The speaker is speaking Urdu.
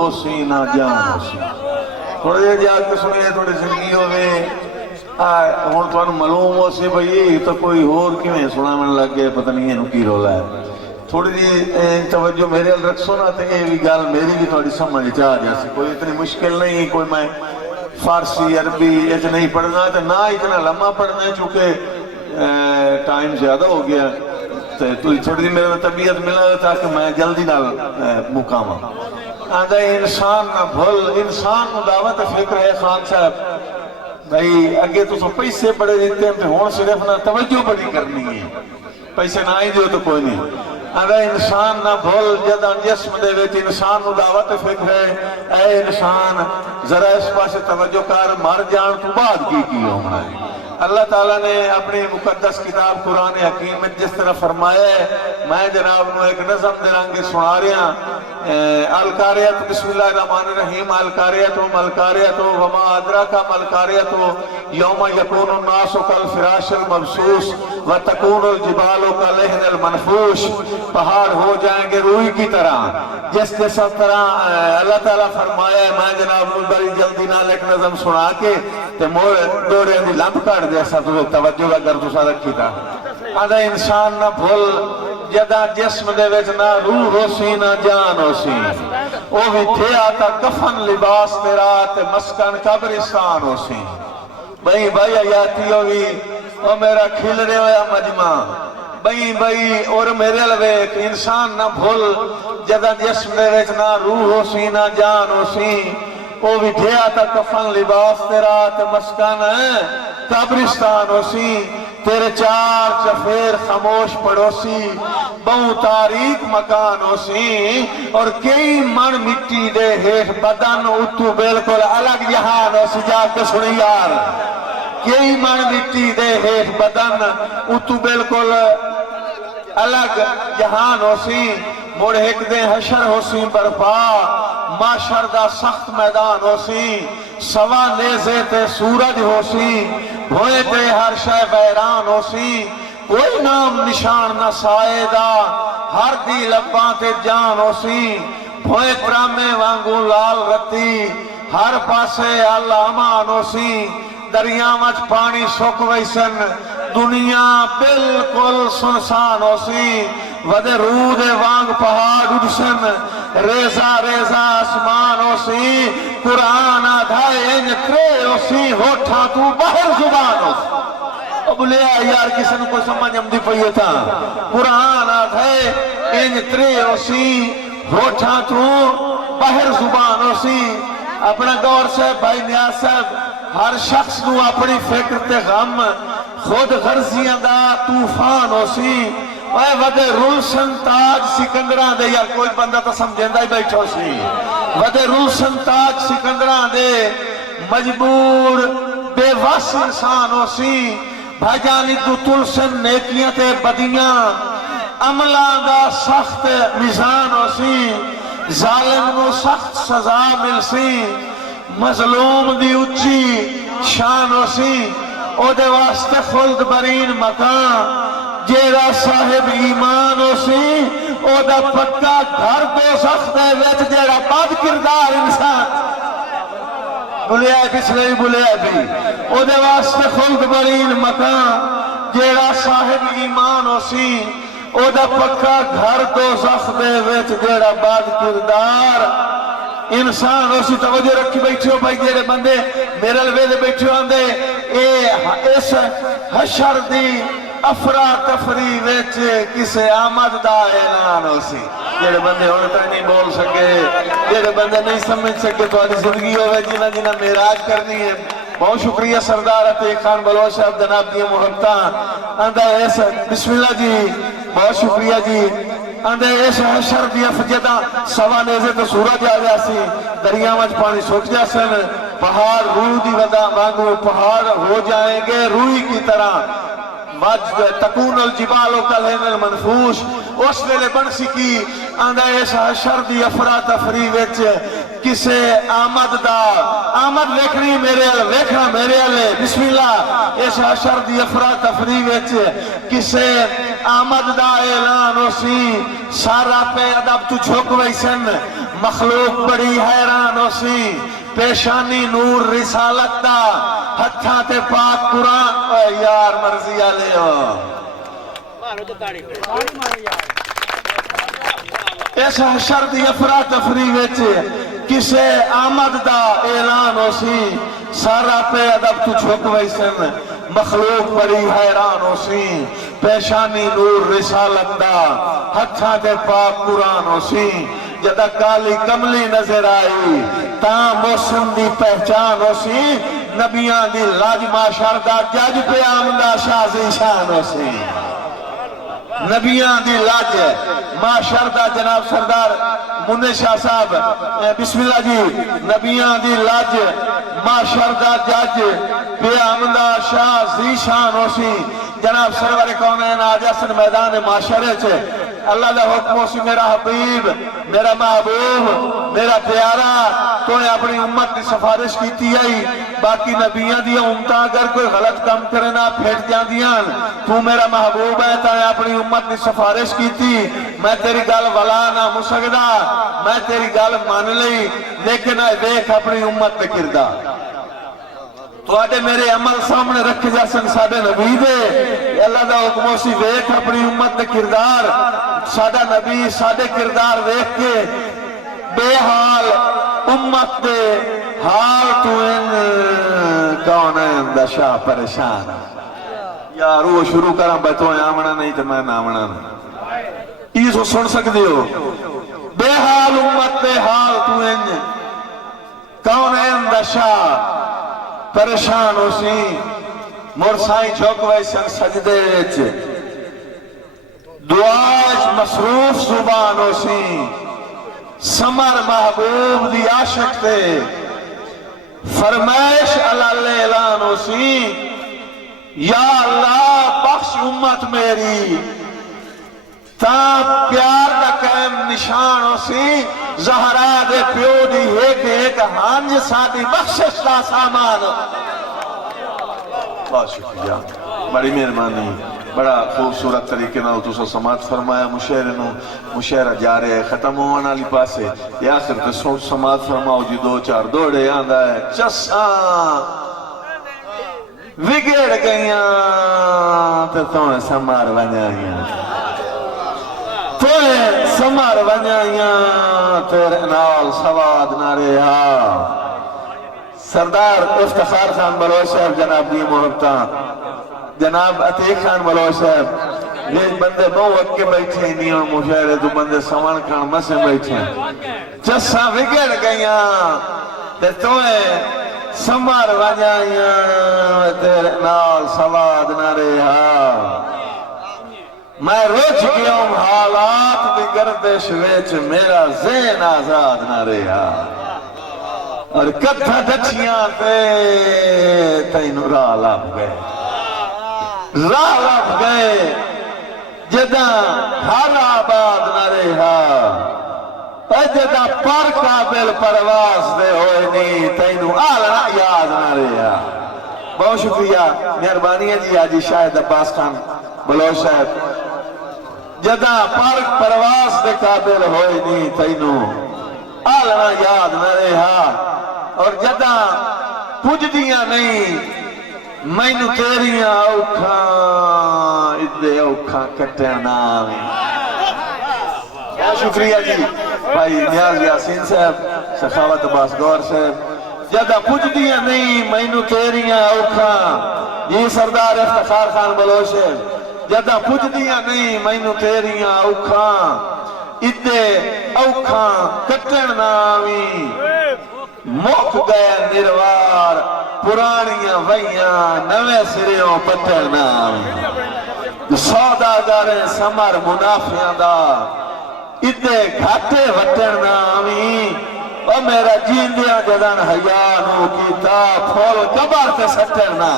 ہو سی نہ جان ہو سی تھوڑے جے جا کے سنے تھوڑی زندگی ہوئے ہون تو انہوں معلوم ہو سی بھئی تو کوئی اور کیوں سنا من لگ گئے پتہ نہیں انہوں کی رولا ہے تھوڑی جی توجہ میرے رکھسو نا تو یہ بھی گال میری بھی تھوڑی سمجھ چاہ جیسے کوئی اتنی مشکل نہیں کوئی میں فارسی عربی ایچ نہیں پڑھنا تو نہ اتنا لمحہ پڑھنا ہے چونکہ ٹائم زیادہ ہو گیا تو تھوڑی جی میرے طبیعت ملا تاکہ میں جلدی نہ مقامہ آدھا انسان نہ بھول انسان نو دعوت فکر ہے خان صاحب بھائی اگے تو سب پیسے بڑے دیتے ہیں ہون صرف نہ توجہ بڑی کرنی ہے پیسے نہ ہی دیو تو کوئی نہیں اگر انسان نہ بھول جدہ جسم دے ویچ انسان نو دعوت فکر ہے اے انسان ذرا اس پاس توجہ کر مر جان تو بعد کی ہونا ہے اللہ تعالیٰ نے اپنی مقدس کتاب قرآن حکیم میں جس طرح فرمایا ہے میں جناب نو ایک نظم دے رنگے سنا رہا القاریت بسم اللہ الرحمن الرحیم القاریت و ملقاریت وما ادراکا ملقاریت یوم یکون الناس کالفراش المبسوس وتکون الجبال کالعہن المنفوش پہاڑ ہو جائیں گے روئی کی طرح جس طرح اللہ تعالیٰ فرمایا ہے میں جناب نو بڑی جلدی نال ایک نظم سنا کے تے مور دورے دی لمب کر جیسا تو توجہ اگر تو سا رکھی تھا آدھا انسان نہ بھول جدہ جسم دے ویچ نہ روح ہو سی نہ جان ہو سی او بھی تھے آتا کفن لباس تیرا تے مسکن قبرستان ہو سی بھئی آیاتی ہوئی او میرا کھل رہے ہویا مجمع بھئی اور میرے لویک انسان نہ بھول جدہ جسم دے ویچ نہ روح ہو سی نہ جان ہو سی وہ بھی تھے آتا کفن لباس تیرا تے مسکن قبرستان ہو سی تیرے چار چفیر خاموش پڑوسی بہو تاریک مکان ہو سی اور کئی من مٹی دے ہیٹ بدن اتو بالکل الگ جہان ہو سی جا کے سنی یار کئی من مٹی دے ہیٹ بدن اتو بالکل الگ جہان ہو سی موڑ ایک دے حشر ہو سی برپا معاشر دا سخت میدان ہو سی سوا نیزے تے سورج ہو سی بھوئے تے ہر شے بیران ہو سی کوئی نام نشان نہ سائے دا ہر دی لباں تے جان ہو سی بھوئے پرامے وانگو لال رتی ہر پاسے اللہ امان ہو سی دریا مچ پانی سوک ویسن دنیا بالکل سنسان ہو سی ودے رود وانگ پہاڑ اڑسن ریزہ اسمان ہو سی قرآن آدھائے انج ترے ہو سی ہوٹھا تو باہر زبان ہو سی اب لے یار کسی نے کوئی سمجھ ہم دی پئیے تھا قرآن آدھائے انج ترے ہو سی ہوٹھا تو باہر زبان ہو سی اپنا گور سے بھائی نیاز صاحب ہر شخص نو اپنی فکر تے غم خود غرضیاں دا طوفان ہو سی اے ودے رلسن تاج سکندران دے یار کوئی بندہ تا سمجھیں ہی بیٹھو سی ودے رلسن تاج سکندران دے مجبور بے وس انسان ہو سی بھجانی تو تلسن نیکیاں تے بدیاں عملہ دا سخت میزان ہو سی ظالم نو سخت سزا مل سی مظلوم دی اچھی شان ہو سی او دے واسطے خلد برین مکان جیرا صاحب ایمان ہو سی او دا پکا گھر دو سخت ہے ویچ جیرا بد کردار انسان بلے آئے پچھلے ہی بلے آئے بھی او دے واسطے خلد برین مکان جیرا صاحب ایمان ہو سی او دا پکا گھر دو سخت ہے ویچ جیرا بد کردار انسان اسی توجہ رکھی بیٹھے ہو بھائی جیرے بندے میرے لوے دے بیٹھے ہو اندے اس حشر دی افرا تفری ویچ کسے آمد دا اعلان ہو سی جیرے بندے ہونے تک نہیں بول سکے جیرے بندے نہیں سمجھ سکے تو آدھی زندگی ہوئے جنہ میراج کرنی ہے بہت شکریہ سردار عطیق خان بلوچ صاحب جناب دی محبتان اندہ ایسا بسم اللہ جی بہت شکریہ جی اندھے ایسا حشر دی افجدہ سوا نیزے تو سورج آ جاسی دریا مجھ پانی سوک جاسن پہاڑ روح دی ودا مانگو پہاڑ ہو جائیں گے روئی کی طرح تکون الجبال کالعہن المنفوش اس ویلے بن سکی اندھے ایسا حشر دی افرا تفری وچ کسے آمد دا آمد ویکھنی میرے ویکھنا میرے علیہ بسم اللہ ایسا حشر دی افرا تفری وچ کسے آمد دا اعلان ہو سی سارا پہ ادب تو جھوک ویسن مخلوق بڑی حیران ہو سی پیشانی نور رسالت دا ہتھاں تے پاک قرآن اے یار مرضی آلے ہو اس حشر دی افراتفری وچ کسے آمد دا اعلان ہو سی سارا پہ ادب تو چھک ویسن مخلوق بڑی حیران ہو سی پیشانی نور رسالت دا ہتھاں تے پاک قرآن ہو سی جدہ کالی کملی نظر آئی تاں موسم دی پہچان ہو سی نبیان دی لاج معاشر دا جج پہ آمدہ شازی شان ہو سی نبیان دی لاج معاشر دا جناب سردار منہ شاہ صاحب بسم اللہ جی نبیان دی لاج معاشر دا جج پہ آمدہ شازی شان ہو سی جناب سرور کونین آجاسن میدان معاشرے چھے اللہ دا حکم ہو سی میرا حبیب میرا محبوب میرا پیارا تو نے اپنی امت کی سفارش کیتی ہے باقی نبیاں دیا امتاں اگر کوئی غلط کام کرنا پھیٹ جان دیاں تو میرا محبوب ہے تا نے اپنی امت کی سفارش کیتی میں تیری گال ولا نہ مسگدہ میں تیری گال مان لئی لیکن دیکھ اپنی امت پہ کردہ تو آدھے میرے عمل سامنے رکھ جاسن سادے نبی دے اللہ دا حکموں سی ویکھ اپنی امت دے کردار سادہ نبی سادے کردار ویکھ کے بے حال امت دے حال تو ان کون ہے اندہ شاہ پریشان یار وہ شروع کرا بیتو آمنا نہیں تو میں نامنا نہیں یہ سن سکتے ہو بے حال امت دے حال تو ان کون ہے اندہ شاہ پریشان ہو سی مرسائیں جھوک ویسن سجدے ویچ دعاج مصروف زبان ہو سی سمر محبوب دی عاشق تے فرمائش اللہ اعلان ہو سی یا اللہ بخش امت میری تا پیار دا قائم نشان ہو سی زہرا دے پیو دی ایک ہانج سادی بخشش دا سامان بہت شکریہ بڑی مہربانی بڑا خوبصورت طریقے نہ تو سماعت فرمایا مشاعرہ جا رہے ہیں ختم ہونا لی پاسے یا آخر تے سوچ سماعت فرماؤ جی دو چار دوڑے آندھا ہے چساں وگڑ گئیاں تے تونے سمار بنیاں تونے سمار بنیاں تیرے نال سواد نہ رہا سردار افتخار خان بلوچ صاحب جناب دی محبتاں جناب عتیق خان بلوچ صاحب یہ بندے بہت وقت کے بیٹھے نہیں اور مشاعرے تو بندے سوان کھان مسے بیٹھے چساں وگڑ گئیاں تے تونے سمار بنیاں تیرے نال سواد نہ رہا میں روچ گیا ہوں حالات دی گردش ویچ میرا ذہن آزاد نہ رہا اور کتھا ڈچیاں تے تینو راہ لب گئے جدہ حال آباد نہ رہا جدہ پر قابل پرواز دے ہوئے نہیں تینو آلنا یاد نہ رہا بہت شکریہ مہربانی ہے جی آجی شاہد عباس خان بلوچ صاحب جدہ پر پرواز دے قابل ہوئے نہیں تینو آلنا یاد نہ رہا اور جدہ پوچھ دیا نہیں میں نو تیریاں اوکھاں ادھے اوکھاں کٹنا بہت شکریہ جی بھائی نیاز یاسین صاحب سخاوت عباس گور صاحب جدہ پوچھ دیا نہیں میں نو تیریاں اوکھاں یہ سردار افتخار خان بلوچ صاحب جدہ پوچھ دیا نہیں میں نو تیریاں اوکھاں ادھے اوکھاں کٹنا مک گیا نروار پرانیاں ویاں نوے سریوں پترنا سوداگاریں سمر منافیاں دا ادھے گھاٹے وٹرنا او میرا جیندیاں جدن حیانو کی تا پھول کبار تے سٹرنا